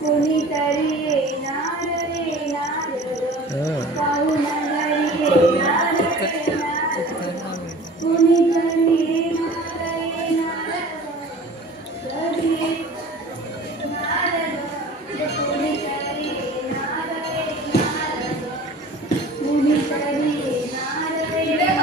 कोणीतरी येणार येणार पाहून घरी येणार येणार कोणीतरी येणार येणार घरी येणार कोणीतरी येणार येणार कोणीतरी येणार येणार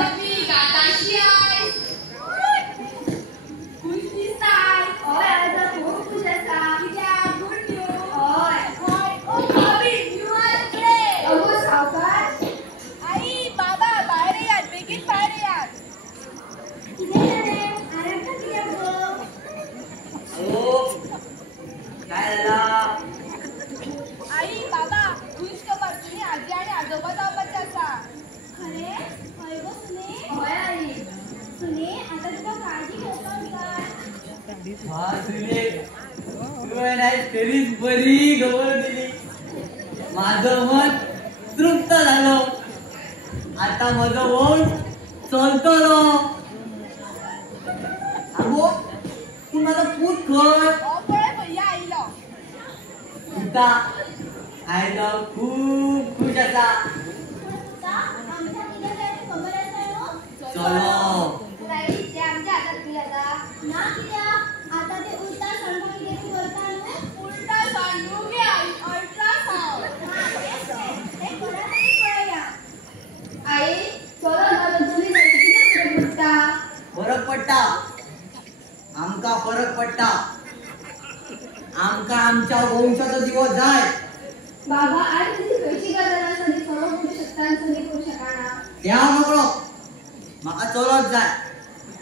बरी गवळ दिली माझं मन तृप्त झालं आता माझं मन चलतलो अगो तू माझा पूत खय तुका आयला खूप खुश असा चलो फरक पडटा आमका फरक पडटा आमका आमच्या वंशाचा दिवस जाय बाबा आज तुझी कशी गरज असली फरक पडू शकता आणि करू शकणार त्या मोकळो माका चलत जाय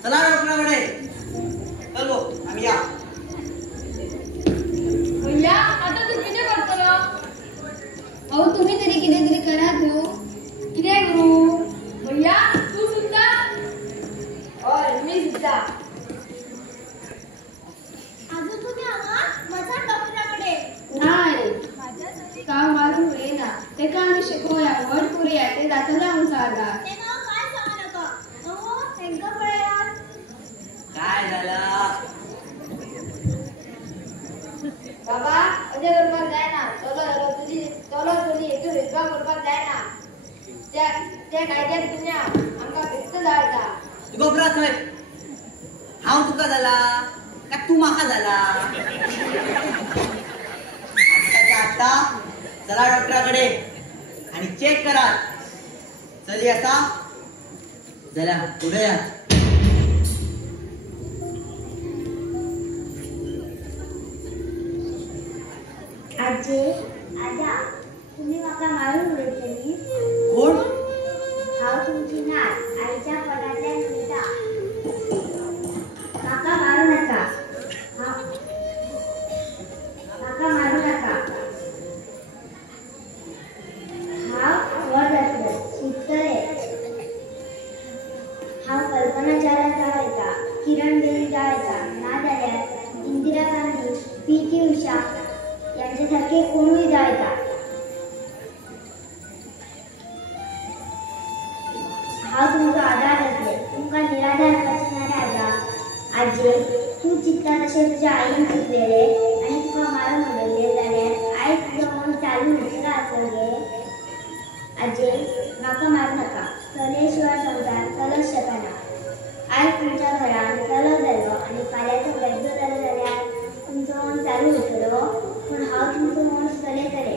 चला डॉक्टराकडे चलो आम्ही या भैया आता तू किती करतलो अहो तुम्ही तरी किती करा तू किती करू भैया तू सुद्धा और मी सुद्धा अजून तुम्ही आवाज माझा डॉक्टराकडे नाही माझ्यासाठी काम मारून येईना ते का आम्ही शिकवूया वड करूया ते दाताला अनुसारला ते नाव काय सांगा नका अहो हेंका पळया काय झालं बाबा अजय बरोबर जाय ना चलो तुझी येतो रिजवा बरोबर जाय ना त्या कायद्यात दुनिया आमका भेटत जायचा तू घबरा थंय हांव तुका झाला का तू माका झाला आत्ताच्या आत्ता चला डॉक्टराकडे आणि चेक करा चली असा चला पुढे या आजी आजा तुम्ही माका मारून उडयतली कोण हांव तुमची नात आईच्या पदांतल्यान उलयता माका मारू नका माका मारू नका हांव वर जातलें शिकतलें हांव कल्पना चावला जावयता किरण बेदी जावयता नाजाल्यार इंदिरा गांधी पी.टी. उषा यांच्यासारखे कोणीही जायचा हा तुमचा आधार असले तुमका निराधार करणारे आजा आजी तू चित्ता तसे तुझ्या आईने चितलेले आणि तुका मारून उडयले जाल्यार आई तुझं मन चालू नसला असं गे आजी माका मारू नका चलेशिवाय संसार चलच शकना आई तुमच्या घरात चलत जालो आणि फाल्याचो गड्डो जालो जाल्यार तुमचं मन चालू उठलो पण हांव तुमचं मन चले करे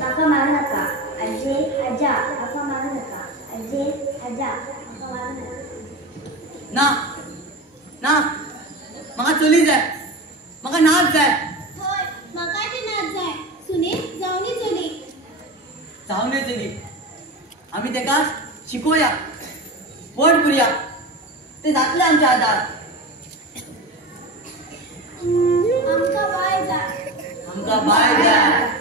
माका मारू नका आजी आजा माका मारू नका आजी आजा माका मारू नका ना ना माका चली जाय माका नाच जाय होय माका बी नाच जाय सुनील जावनी चली जावने चली आम्ही तेका शिकोया वड करूया ते जातले आमच्या आधार आमका बाय जाय आमका बाय जाय